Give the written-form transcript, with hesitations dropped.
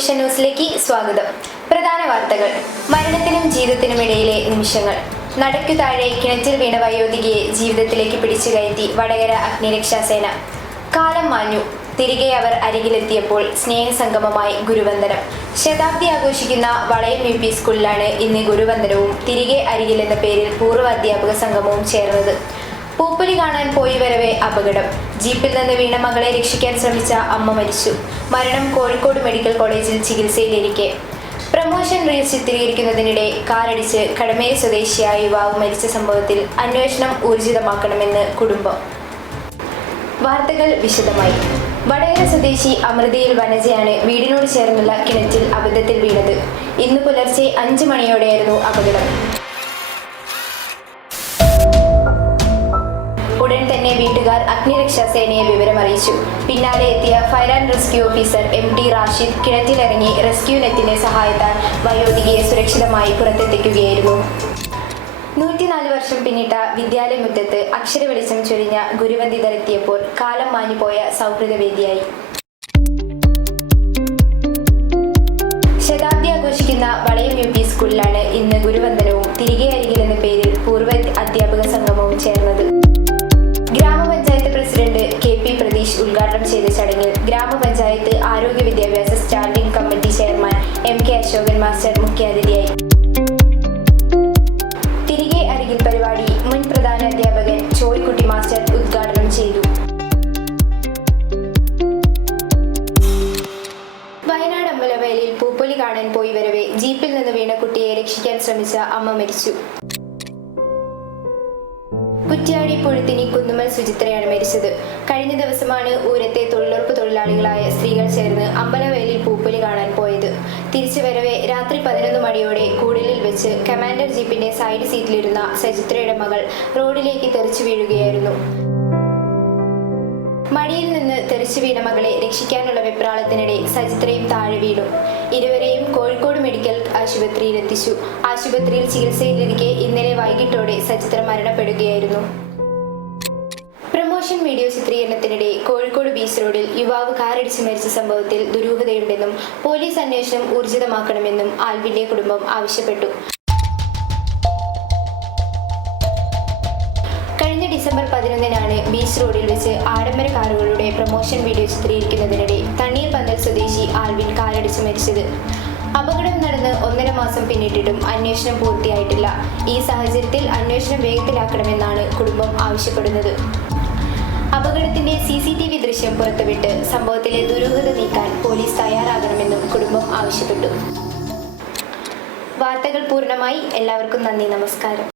Vision ന്യൂസിലേക്ക് സ്വാഗതം. പ്രധാന വാർത്തകൾ. മരണത്തിനും ജീവിതത്തിനുമിടയിലെ നിമിഷങ്ങൾ. നടക്കു താഴെ കിണറ്റിൽ വീണ വയോധികയെ ജീവിതത്തിലേക്ക് പിടിച്ചു കയറ്റി വടകര അഗ്നിരക്ഷാസേന. കാലം മാഞ്ഞു. തിരികെ അവർ അരികിലെത്തിയപ്പോൾ സ്നേഹസംഗമമായി ഗുരുവന്ദനം. ശതാബ്ദി ആഘോഷിക്കുന്ന വളയം UP സ്കൂളിലാണ് ഇന്ന് ഗുരുവന്ദനവും തിരികെ അരികിൽ എന്ന പേരിൽ പൂർവ്വ അധ്യാപക സംഗമവും ചേർന്നത്. പൂപ്പൊലി കാണാൻ പോയി വരവെ അപകടം. ജീപ്പിൽ നിന്ന് വീണ മകളെ രക്ഷിക്കാൻ ശ്രമിച്ച അമ്മ മരിച്ചു. മരണം കോഴിക്കോട് മെഡിക്കൽ കോളേജിൽ ചികിത്സയിലിരിക്കെ. പ്രമോഷൻ റീൽസ് ചിത്രീകരിക്കുന്നതിനിടെ കാറടിച്ച് കടമേരി സ്വദേശിയായ യുവാവ് മരിച്ച സംഭവത്തിൽ അന്വേഷണം ഊർജിതമാക്കണമെന്ന് കുടുംബം. വാർത്തകൾ വിശദമായി. വടകര സ്വദേശി അമൃതയിൽ വനജയാണ് വീടിനോട് ചേർന്നുള്ള കിണറ്റിൽ അബദ്ധത്തിൽ വീണത്. ഇന്ന് പുലർച്ചെ 5 മണിയോടെയായിരുന്നു അപകടം. ഉടൻ തന്നെ വീട്ടുകാർ അഗ്നിരക്ഷാസേനയെ വിവരമറിയിച്ചു. പിന്നാലെ എത്തിയ fire and rescue officer MD Rashid കിണറ്റിലിറങ്ങി റെസ്ക്യൂ നെറ്റിന്റെ സഹായത്താൽ വയോധികയെ സുരക്ഷിതമായി പുറത്തെത്തിക്കുകയായിരുന്നു. 104 വർഷം പിന്നിട്ട വിദ്യാലയമുറ്റത്ത് അക്ഷര വെളിച്ചം ചൊരിഞ്ഞ ഗുരുവന്ദിതർ എത്തിയപ്പോൾ കാലം മാഞ്ഞുപോയ സൗഹൃദവേദിയായി. ശതാബ്ദി ആഘോഷിക്കുന്ന വളയം UP സ്കൂളിലാണ് ഇന്ന് ഗുരുവന്ദനവും തിരികെ അരികിൽ എന്ന പേരിൽ പൂർവ്വ അധ്യാപക സംഗമവും ചേർന്നത്. ഗ്രാമപഞ്ചായത്ത് പ്രസിഡന്റ് KP പ്രതീഷ് ഉദ്ഘാടനം ചെയ്ത ചടങ്ങിൽ ഗ്രാമപഞ്ചായത്ത് ആരോഗ്യ വിദ്യാഭ്യാസ standing committee chairman MK Ashokan master മുഖ്യാതിഥിയായി. തിരികെ അരികിൽ പരിപാടി മുൻ പ്രധാന അധ്യാപകൻ ചോയ്ക്കുട്ടി മാസ്റ്റർ ഉദ്ഘാടനം ചെയ്തു. വയനാട് അമ്പലവയലിൽ പൂപ്പൊലി കാണാൻ പോയി വരവെ ജീപ്പിൽ നിന്ന് വീണ കുട്ടിയെ രക്ഷിക്കാൻ ശ്രമിച്ച അമ്മ മരിച്ചു. കുറ്റ്യാടി പുഴുത്തിനി കുന്നുമ്മൽ സുചിത്രയാണ് മരിച്ചത്. കഴിഞ്ഞ ദിവസമാണ് ഊരത്തെ തൊഴിലുറപ്പ് തൊഴിലാളികളായ സ്ത്രീകൾ ചേർന്ന് അമ്പലവയലിൽ പൂപ്പൊലി കാണാൻ പോയത്. തിരിച്ചു വരവെ രാത്രി 11 മണിയോടെ കൂടലിൽ വെച്ച് കമാൻഡർ ജീപ്പിന്റെ സൈഡ് സീറ്റിലിരുന്ന സജിത്രയുടെ മകൾ റോഡിലേക്ക് തെറിച്ചു വീഴുകയായിരുന്നു. മടിയിൽ നിന്ന് തെറിച്ചു വീണ മകളെ രക്ഷിക്കാനുള്ള വെപ്രാളത്തിനിടെ സജിത്രയും താഴെ വീണു. ഇരുവരെയും കോഴിക്കോട് മെഡിക്കൽ ആശുപത്രിയിൽ എത്തിച്ചു. ആശുപത്രിയിൽ ചികിത്സയിലിരിക്കെ ഇന്നലെ വൈകിട്ടോടെ സജിത്ര മരണപ്പെടുകയായിരുന്നു. പ്രമോഷൻ വീഡിയോ ചിത്രീകരണത്തിനിടെ കോഴിക്കോട് ബീച്ച് റോഡിൽ യുവാവ് കാറടിച്ച് മരിച്ച സംഭവത്തിൽ ദുരൂഹതയുണ്ടെന്നും പോലീസ് അന്വേഷണം ഊർജിതമാക്കണമെന്നും ആൽവിന്റെ കുടുംബം ആവശ്യപ്പെട്ടു. കഴിഞ്ഞ ഡിസംബർ 11-നാണ് ബീച്ച് റോഡിൽ വെച്ച് ആഡംബര കാറുകളുടെ പ്രമോഷൻ വീഡിയോ ചിത്രീകരിക്കുന്നതിനിടെ തണ്ണീർപന്തൽ സ്വദേശി ആൽവിൻ കാറടിച്ച് മരിച്ചത്. അപകടം നടന്ന് 1.5 മാസം പിന്നിട്ടിട്ടും അന്വേഷണം പൂർത്തിയായിട്ടില്ല. ഈ സാഹചര്യത്തിൽ അന്വേഷണം വേഗത്തിലാക്കണമെന്നാണ് കുടുംബം ആവശ്യപ്പെടുന്നത്. അപകടത്തിന്റെ CCTV ദൃശ്യം പുറത്തുവിട്ട് സംഭവത്തിലെ ദുരൂഹത നീക്കാൻ പോലീസ് തയ്യാറാകണമെന്നും കുടുംബം ആവശ്യപ്പെട്ടു. വാർത്തകൾ പൂർണ്ണമായി. എല്ലാവർക്കും നന്ദി, നമസ്കാരം.